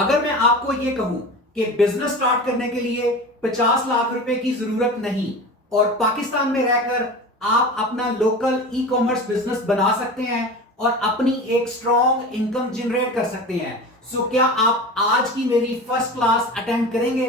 अगर मैं आपको यह कहूं कि बिजनेस स्टार्ट करने के लिए 50 लाख रुपए की जरूरत नहीं और पाकिस्तान में रहकर आप अपना लोकल ई कॉमर्स बिजनेस बना सकते हैं और अपनी एक स्ट्रॉन्ग इनकम जनरेट कर सकते हैं, सो क्या आप आज की मेरी फर्स्ट क्लास अटेंड करेंगे?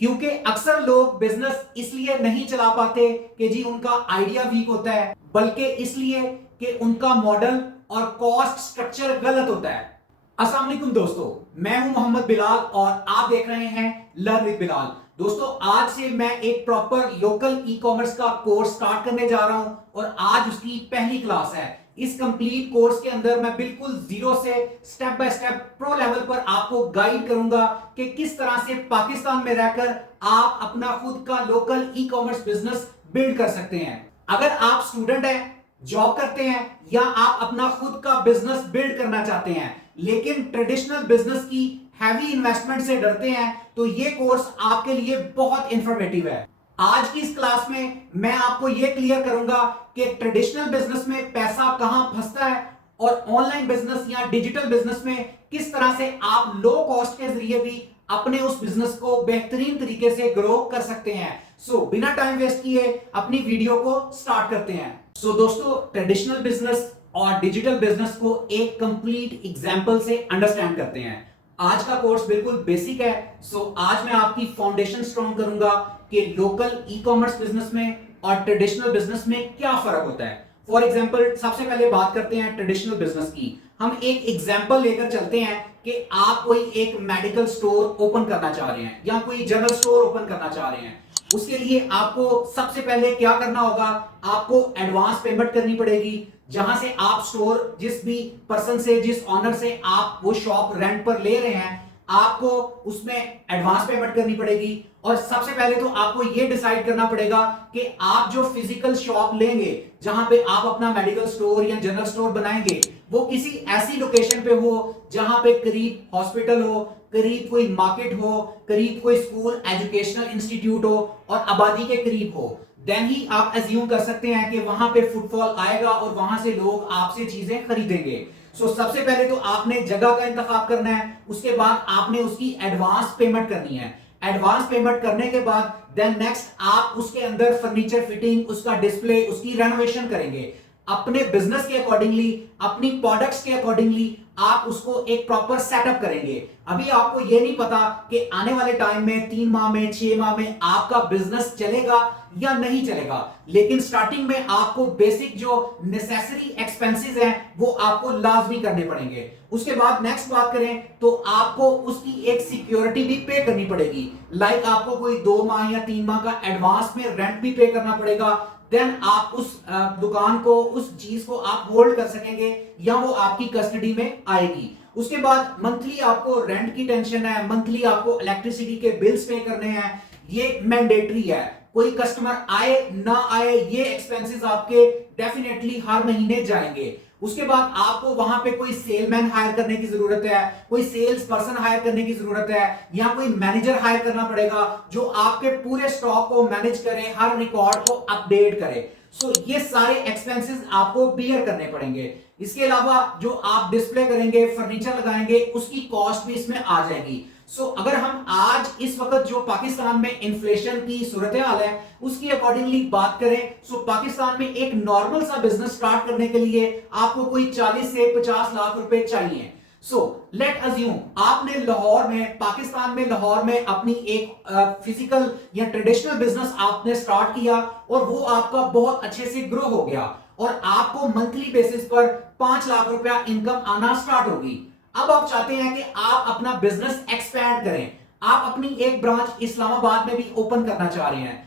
क्योंकि अक्सर लोग बिजनेस इसलिए नहीं चला पाते कि जी उनका आइडिया वीक होता है, बल्कि इसलिए कि उनका मॉडल और कॉस्ट स्ट्रक्चर गलत होता है। अस्सलाम वालेकुम दोस्तों, मैं हूं मोहम्मद बिलाल और आप देख रहे हैं लर्न विद बिलाल। दोस्तों, आज से मैं एक प्रॉपर लोकल ई कॉमर्स का कोर्स स्टार्ट करने जा रहा हूं और आज उसकी पहली क्लास है। इस कंप्लीट कोर्स के अंदर मैं बिल्कुल जीरो से step by step pro level पर आपको गाइड करूंगा कि किस तरह से पाकिस्तान में रहकर आप अपना खुद का local e commerce business build कर सकते हैं। अगर आप स्टूडेंट हैं, जॉब करते हैं या आप अपना खुद का बिजनेस बिल्ड करना चाहते हैं लेकिन ट्रेडिशनल बिजनेस की हैवी इन्वेस्टमेंट से डरते हैं, तो ये कोर्स आपके लिए बहुत इंफॉर्मेटिव है। आज की इस क्लास में मैं आपको यह क्लियर करूंगा कि ट्रेडिशनल बिजनेस में पैसा कहां फंसता है और ऑनलाइन बिजनेस या डिजिटल बिजनेस में किस तरह से आप लो कॉस्ट के जरिए भी अपने उस बिजनेस को बेहतरीन तरीके से ग्रो कर सकते हैं। सो बिना टाइम वेस्ट किए अपनी वीडियो को स्टार्ट करते हैं। सो दोस्तों, ट्रेडिशनल बिजनेस और डिजिटल बिजनेस को एक कंप्लीट एग्जांपल से अंडरस्टैंड करते हैं। आज का कोर्स बिल्कुल बेसिक है, सो आज मैं आपकी फाउंडेशन स्ट्रॉन्ग करूंगा कि लोकल ई कॉमर्स बिजनेस में और ट्रेडिशनल बिजनेस में क्या फर्क होता है। फॉर एग्जांपल, सबसे पहले बात करते हैं ट्रेडिशनल बिजनेस की। हम एक एग्जांपल लेकर चलते हैं कि आप कोई एक मेडिकल स्टोर ओपन करना चाह रहे हैं या कोई जनरल स्टोर ओपन करना चाह रहे हैं। उसके लिए आपको सबसे पहले क्या करना होगा, आपको एडवांस पेमेंट करनी पड़ेगी। जहां से आप स्टोर जिस भी पर्सन से, जिस ऑनर से आप वो शॉप रेंट पर ले रहे हैं, आपको उसमें एडवांस पेमेंट करनी पड़ेगी। और सबसे पहले तो आपको ये डिसाइड करना पड़ेगा कि आप जो फिजिकल शॉप लेंगे, जहां पे आप अपना मेडिकल स्टोर या जनरल स्टोर बनाएंगे, वो किसी ऐसी लोकेशन पे हो जहां पे करीब हॉस्पिटल हो, करीब कोई मार्केट हो, करीब कोई स्कूल एजुकेशनल इंस्टीट्यूट हो और आबादी के करीब हो। देन ही आप एज्यूम कर सकते हैं कि वहां पे फुटफॉल आएगा और वहां से लोग आपसे चीजें खरीदेंगे। सो सबसे पहले तो आपने जगह का इंतखाब करना है, उसके बाद आपने उसकी एडवांस पेमेंट करनी है। एडवांस पेमेंट करने के बाद देन नेक्स्ट आप उसके अंदर फर्नीचर फिटिंग, उसका डिस्प्ले, उसकी रेनोवेशन करेंगे। अपने बिजनेस के अकॉर्डिंगली, अपनी प्रोडक्ट्स के अकॉर्डिंगली आप उसको एक प्रॉपर सेटअप करेंगे। अभी आपको यह नहीं पता कि आने वाले टाइम में 3 माह में, 6 माह में आपका बिजनेस चलेगा या नहीं चलेगा, लेकिन स्टार्टिंग में आपको बेसिक जो नेसेसरी एक्सपेंसेस हैं वो आपको लाजमी करने पड़ेंगे। उसके बाद नेक्स्ट बात करें तो आपको उसकी एक सिक्योरिटी भी पे करनी पड़ेगी। लाइक आपको कोई 2 माह या 3 माह का एडवांस में रेंट भी पे करना पड़ेगा। देन आप उस दुकान को, उस चीज को आप होल्ड कर सकेंगे या वो आपकी कस्टडी में आएगी। उसके बाद मंथली आपको रेंट की टेंशन है, मंथली आपको इलेक्ट्रिसिटी के बिल्स पे करने हैं, ये मैंडेटरी है। कोई कस्टमर आए ना आए, ये एक्सपेंसेस आपके डेफिनेटली हर महीने जाएंगे। उसके बाद आपको वहां पे कोई सेलमैन हायर करने की जरूरत है, कोई सेल्स पर्सन हायर करने की जरूरत है या कोई मैनेजर हायर करना पड़ेगा जो आपके पूरे स्टॉक को मैनेज करे, हर रिकॉर्ड को अपडेट करे। सो ये सारे एक्सपेंसेस आपको बियर करने पड़ेंगे। इसके अलावा जो आप डिस्प्ले करेंगे, फर्नीचर लगाएंगे, उसकी कॉस्ट भी इसमें आ जाएगी। सो अगर हम आज इस वक्त जो पाकिस्तान में इन्फ्लेशन की सूरत हाल है उसकी अकॉर्डिंगली बात करें, सो पाकिस्तान में एक नॉर्मल सा बिजनेस स्टार्ट करने के लिए आपको कोई 40 से 50 लाख रुपए चाहिए। सो लेट अज्यूम आपने लाहौर में, पाकिस्तान में लाहौर में अपनी एक फिजिकल या ट्रेडिशनल बिजनेस आपने स्टार्ट किया और वो आपका बहुत अच्छे से ग्रो हो गया और आपको मंथली बेसिस पर 5 लाख रुपया इनकम आना स्टार्ट होगी। अब आप चाहते हैं कि आप अपना बिजनेस एक्सपैंड करें, आप अपनी एक ब्रांच इस्लामाबाद में भी ओपन करना चाह रहे हैं।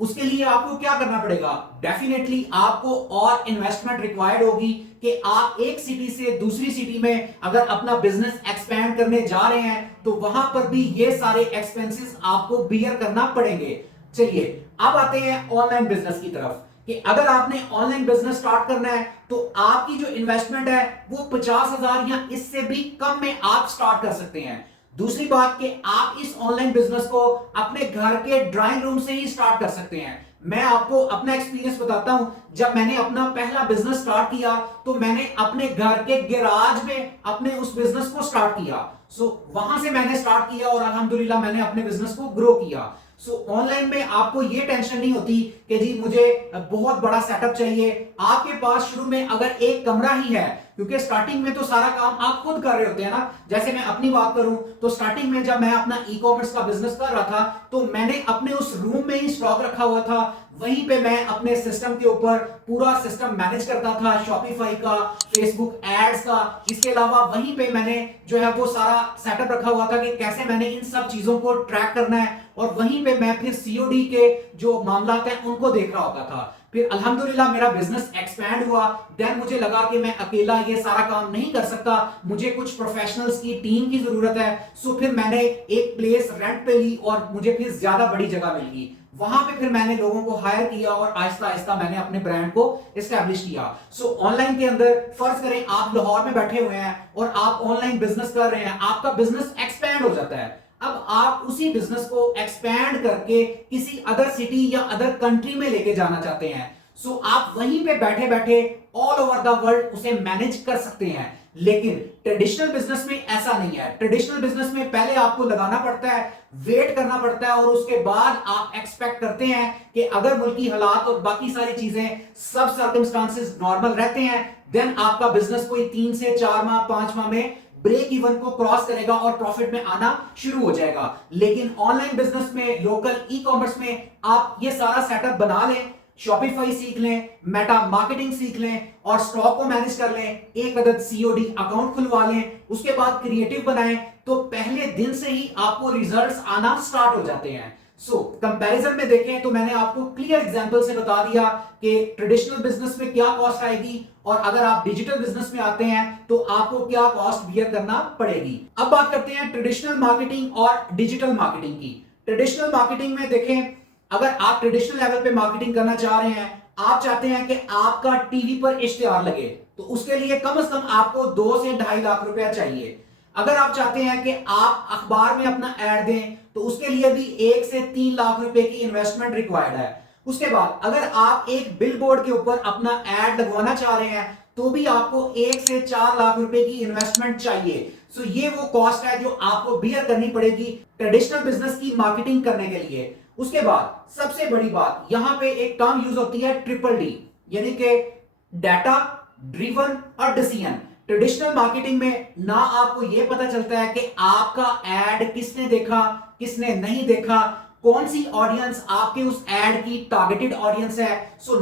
उसके लिए आपको क्या करना पड़ेगा, डेफिनेटली आपको और इन्वेस्टमेंट रिक्वायर्ड होगी कि आप एक सिटी से दूसरी सिटी में अगर अपना बिजनेस एक्सपैंड करने जा रहे हैं तो वहां पर भी ये सारे एक्सपेंसेस आपको बियर करना पड़ेंगे। चलिए अब आते हैं ऑनलाइन बिजनेस की तरफ कि अगर आपने ऑनलाइन बिजनेस स्टार्ट करना है तो आपकी जो इन्वेस्टमेंट है वो 50,000 या इससे भी कम में आप स्टार्ट कर सकते हैं। दूसरी बात कि आप इस ऑनलाइन बिजनेस को अपने घर के ड्राइंग रूम से ही स्टार्ट कर सकते हैं। मैं आपको अपना एक्सपीरियंस बताता हूं। जब मैंने अपना पहला बिजनेस स्टार्ट किया तो मैंने अपने घर के गैराज में अपने उस बिजनेस को स्टार्ट किया। वहां से मैंने स्टार्ट किया और अल्हम्दुलिल्लाह मैंने अपने बिजनेस को ग्रो किया। ऑनलाइन में आपको ये टेंशन नहीं होती कि जी मुझे बहुत बड़ा सेटअप चाहिए। आपके पास शुरू में अगर एक कमरा ही है, क्योंकि स्टार्टिंग में तो सारा काम आप खुद कर रहे होते हैं ना। जैसे मैं अपनी बात करूं तो स्टार्टिंग में जब मैं अपना ई कॉमर्स का बिजनेस कर रहा था तो मैंने अपने उस रूम में ही स्टॉक रखा हुआ था। वहीं पे मैं अपने सिस्टम के ऊपर पूरा सिस्टम मैनेज करता था, शॉपिफाई का, फेसबुक एड्स का। इसके अलावा वहीं पे मैंने जो है वो सारा सेटअप रखा हुआ था कि कैसे मैंने इन सब चीजों को ट्रैक करना है, और वहीं पे मैं फिर सीओडी के जो मामला हैं उनको देख रहा होता था। फिर अल्हम्दुलिल्लाह मेरा बिजनेस एक्सपैंड हुआ। देन मुझे लगा कि मैं अकेला ये सारा काम नहीं कर सकता, मुझे कुछ प्रोफेशनल्स की टीम की जरूरत है। फिर मैंने एक प्लेस रेंट पे ली और मुझे फिर ज्यादा बड़ी जगह मिल गई। वहां पे फिर मैंने लोगों को हायर किया और आहिस्ता आहिस्ता मैंने अपने ब्रांड को एस्टैब्लिश किया। ऑनलाइन के अंदर फर्ज करें आप लाहौर में बैठे हुए हैं और आप ऑनलाइन बिजनेस कर रहे हैं, आपका बिजनेस एक्सपैंड हो जाता है। अब आप उसी बिजनेस को एक्सपैंड करके किसी अदर सिटी या अदर कंट्री में लेके जाना चाहते हैं। आप वहीं पे बैठे बैठे ऑल ओवर द वर्ल्ड उसे मैनेज कर सकते हैं। लेकिन ट्रेडिशनल बिजनेस में ऐसा नहीं है। ट्रेडिशनल बिजनेस में पहले आपको लगाना पड़ता है, वेट करना पड़ता है, और उसके बाद आप एक्सपेक्ट करते हैं कि अगर मुल्की हालात और बाकी सारी चीजें सब सर्कमस्टांसेस नॉर्मल रहते हैं, देन आपका बिजनेस कोई 3 से 4 माह 5 माह में ब्रेक इवन को क्रॉस करेगा और प्रॉफिट में आना शुरू हो जाएगा। लेकिन ऑनलाइन बिजनेस में, लोकल ई कॉमर्स में आप ये सारा सेटअप बना लें, शॉपिफाई सीख लें, मेटा मार्केटिंग सीख लें और स्टॉक को मैनेज कर लें, एक अदद सीओडी अकाउंट खुलवा लें, उसके बाद क्रिएटिव बनाएं, तो पहले दिन से ही आपको रिजल्ट्स आना स्टार्ट हो जाते हैं। कंपैरिजन में देखें तो मैंने आपको क्लियर एग्जांपल से बता दिया कि ट्रेडिशनल बिजनेस में क्या कॉस्ट आएगी और अगर आप डिजिटल बिजनेस में आते हैं तो आपको क्या कॉस्ट बियर करना पड़ेगी। अब बात करते हैं ट्रेडिशनल मार्केटिंग और डिजिटल मार्केटिंग की। ट्रेडिशनल मार्केटिंग में देखें, अगर आप ट्रेडिशनल लेवल पे मार्केटिंग करना चाह रहे हैं, आप चाहते हैं कि आपका टीवी पर इश्तिहार लगे, तो उसके लिए कम से कम आपको 2 से 2.5 लाख रुपया चाहिए। अगर आप चाहते हैं कि आप अखबार में अपना ऐड दें तो उसके लिए भी 1 से 3 लाख रुपए की इन्वेस्टमेंट रिक्वायर्ड है। उसके बाद अगर आप एक बिल बोर्ड के ऊपर अपना ऐड लगवाना चाह रहे हैं तो भी आपको 1 से 4 लाख रुपए की इन्वेस्टमेंट चाहिए। ये वो कॉस्ट है जो आपको बियर करनी पड़ेगी ट्रेडिशनल बिजनेस की मार्केटिंग करने के लिए। उसके बाद सबसे बड़ी बात, यहां पे एक टर्म यूज होती है ट्रिपल डी, यानी कि डाटा ड्रिवन और डिसीजन। ट्रेडिशनल मार्केटिंग में ना आपको यह पता चलता है कि आपका एड किसने देखा, किसने नहीं देखा, कौन सी ऑडियंस आपके उस एड की टारगेटेड ऑडियंस है।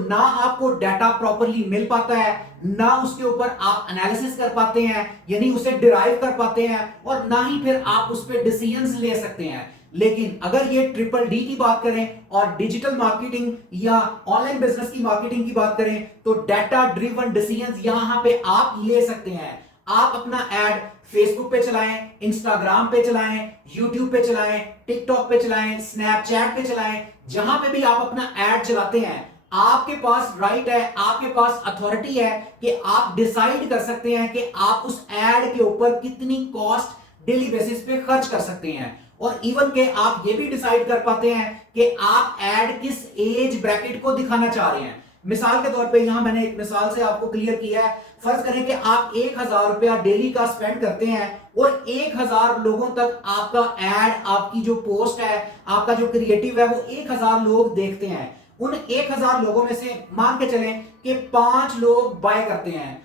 ना आपको डाटा प्रॉपरली मिल पाता है, ना उसके ऊपर आप एनालिसिस कर पाते हैं, यानी उसे डिराइव कर पाते हैं, और ना ही फिर आप उस पर डिसीजंस ले सकते हैं। लेकिन अगर ये ट्रिपल डी की बात करें और डिजिटल मार्केटिंग या ऑनलाइन बिजनेस की मार्केटिंग की बात करें तो डाटा ड्रिवन डिसीजंस यहां पे आप ले सकते हैं। आप अपना एड फेसबुक पे चलाएं, इंस्टाग्राम पे चलाएं, यूट्यूब पे चलाएं, टिकटॉक पे चलाएं, स्नैपचैट पे चलाएं, जहां पे भी आप अपना एड चलाते हैं, आपके पास राइट है, आपके पास अथॉरिटी है कि आप डिसाइड कर सकते हैं कि आप उस एड के ऊपर कितनी कॉस्ट डेली बेसिस पे खर्च कर सकते हैं। और इवन के आप ये भी डिसाइड कर पाते हैं कि आप एड किस एज ब्रैकेट को दिखाना चाह रहे हैं। मिसाल के तौर पे यहां मैंने एक मिसाल से आपको क्लियर किया है। फर्ज करें कि आप 1000 रुपया डेली का स्पेंड करते हैं और 1000 लोगों तक आपका एड, आपकी जो पोस्ट है, आपका जो क्रिएटिव है, वो 1000 लोग देखते हैं। उन 1000 लोगों में से मान के चलें कि 5 लोग बाय करते हैं।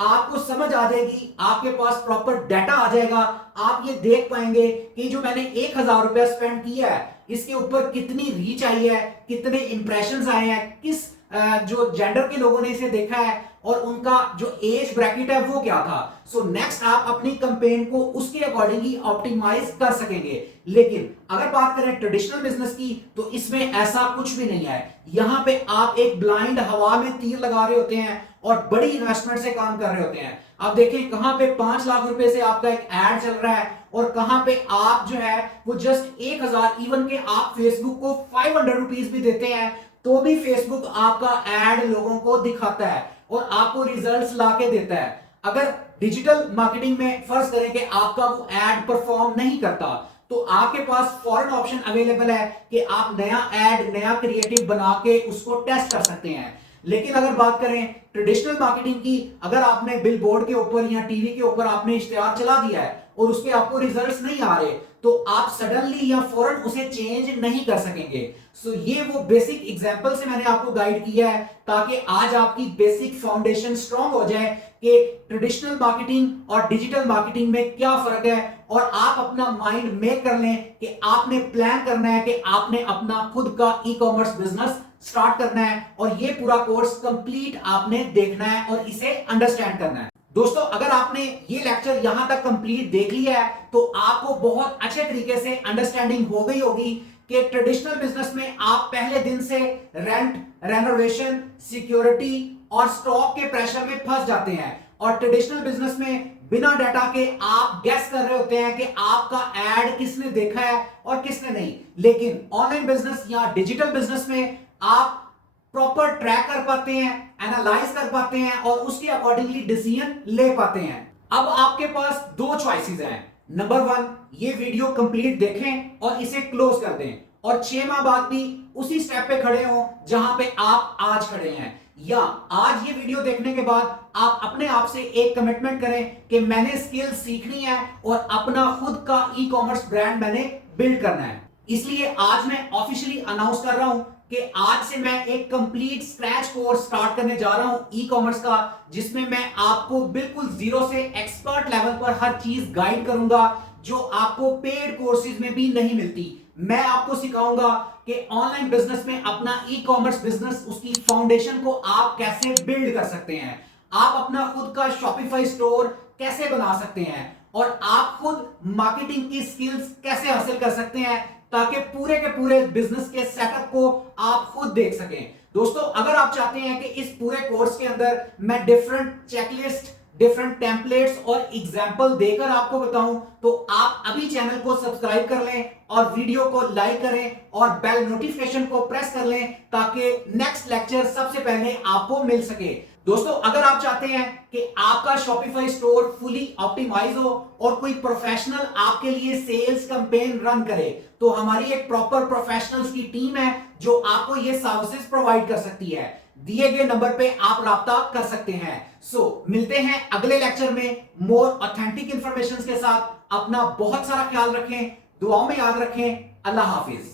आपको समझ आ जाएगी, आपके पास प्रॉपर डाटा आ जाएगा, आप ये देख पाएंगे कि जो मैंने 1000 रुपया स्पेंड किया है इसके ऊपर कितनी रीच आई है, कितने इंप्रेशंस आए हैं, किस जो जेंडर के लोगों ने इसे देखा है और उनका जो एज ब्रैकेट है वो क्या था। नेक्स्ट आप अपनी कैंपेन को उसके अकॉर्डिंग ही ऑप्टिमाइज कर सकेंगे। लेकिन अगर बात करें ट्रेडिशनल बिजनेस की तो इसमें ऐसा कुछ भी नहीं है। यहां पे आप एक ब्लाइंड हवा में तीर लगा रहे होते हैं और बड़ी इन्वेस्टमेंट से काम कर रहे होते हैं। आप देखें कहां पे 5 लाख रुपए से आपका एक एड चल रहा है और कहां पे आप जो है वो जस्ट 1000, इवन के आप फेसबुक को 500 रुपीज भी देते हैं तो भी फेसबुक आपका एड लोगों को दिखाता है और आपको रिजल्ट्स लाके देता है। अगर डिजिटल मार्केटिंग में फर्ज करें कि आपका वो एड परफॉर्म नहीं करता तो आपके पास फॉरन ऑप्शन अवेलेबल है कि आप नया एड, नया क्रिएटिव बना के उसको टेस्ट कर सकते हैं। लेकिन अगर बात करें ट्रेडिशनल मार्केटिंग की, अगर आपने बिल बोर्ड के ऊपर या टीवी के ऊपर आपने इश्तेहार चला दिया है और उसके आपको रिजल्ट्स नहीं आ रहे, तो आप सडनली या फौरन उसे चेंज नहीं कर सकेंगे। सो ये वो बेसिक एग्जांपल से मैंने आपको गाइड किया है ताकि आज आपकी बेसिक फाउंडेशन स्ट्रांग हो जाए कि ट्रेडिशनल मार्केटिंग और डिजिटल मार्केटिंग में क्या फर्क है, और आप अपना माइंड मेक कर लें कि आपने प्लान करना है कि आपने अपना खुद का ई कॉमर्स बिजनेस स्टार्ट करना है, और ये पूरा कोर्स कंप्लीट आपने देखना है और इसे अंडरस्टैंड करना है। दोस्तों, अगर आपने ये लेक्चर यहां तक कंप्लीट देख लिया है तो आपको बहुत अच्छे तरीके से अंडरस्टैंडिंग हो गई होगी कि ट्रेडिशनल बिजनेस में आप पहले दिन से रेंट, रेनोवेशन, सिक्योरिटी और स्टॉक के प्रेशर में फंस जाते हैं, और ट्रेडिशनल बिजनेस में बिना डाटा के आप गेस कर रहे होते हैं कि आपका एड किसने देखा है और किसने नहीं। लेकिन ऑनलाइन बिजनेस या डिजिटल बिजनेस में आप प्रॉपर ट्रैक कर पाते हैं, एनालाइज कर पाते हैं और उसके अकॉर्डिंगली डिसीजन ले पाते हैं। अब आपके पास दो चॉइसेस हैं। नंबर 1, ये वीडियो कंप्लीट देखें और इसे क्लोज कर दें और 6 माह बाद भी उसी स्टेप पे खड़े हो जहां पे आप आज खड़े हैं, या आज ये वीडियो देखने के बाद आप अपने आप से एक कमिटमेंट करें कि मैंने स्किल सीखनी है और अपना खुद का ई कॉमर्स ब्रांड मैंने बिल्ड करना है। इसलिए आज मैं ऑफिशियली अनाउंस कर रहा हूं कि आज से मैं एक कंप्लीट स्क्रैच कोर्स स्टार्ट करने जा रहा हूं ई कॉमर्स का, जिसमें मैं आपको बिल्कुल जीरो से एक्सपर्ट लेवल पर हर चीज गाइड करूंगा जो आपको पेड कोर्सेज में भी नहीं मिलती। मैं आपको सिखाऊंगा कि ऑनलाइन बिजनेस में अपना ई कॉमर्स बिजनेस, उसकी फाउंडेशन को आप कैसे बिल्ड कर सकते हैं, आप अपना खुद का शॉपिफाई स्टोर कैसे बना सकते हैं, और आप खुद मार्केटिंग की स्किल्स कैसे हासिल कर सकते हैं ताकि पूरे के पूरे बिजनेस के सेटअप को आप खुद देख सकें। दोस्तों, अगर आप चाहते हैं कि इस पूरे कोर्स के अंदर मैं डिफरेंट चेकलिस्ट, डिफरेंट टेम्पलेट्स और एग्जाम्पल देकर आपको बताऊं, तो आप अभी चैनल को सब्सक्राइब कर लें और वीडियो को लाइक करें और बेल नोटिफिकेशन को प्रेस कर लें ताकि नेक्स्ट लेक्चर सबसे पहले आपको मिल सके। दोस्तों, अगर आप चाहते हैं कि आपका शॉपिफाई स्टोर फुली ऑप्टिमाइज हो और कोई प्रोफेशनल आपके लिए सेल्स कैंपेन रन करे, तो हमारी एक प्रॉपर प्रोफेशनल्स की टीम है जो आपको ये सर्विसेज प्रोवाइड कर सकती है। दिए गए नंबर पे आप राब्ता कर सकते हैं। मिलते हैं अगले लेक्चर में मोर ऑथेंटिक इंफॉर्मेशन के साथ। अपना बहुत सारा ख्याल रखें, दुआओं में याद रखें। अल्लाह हाफिज।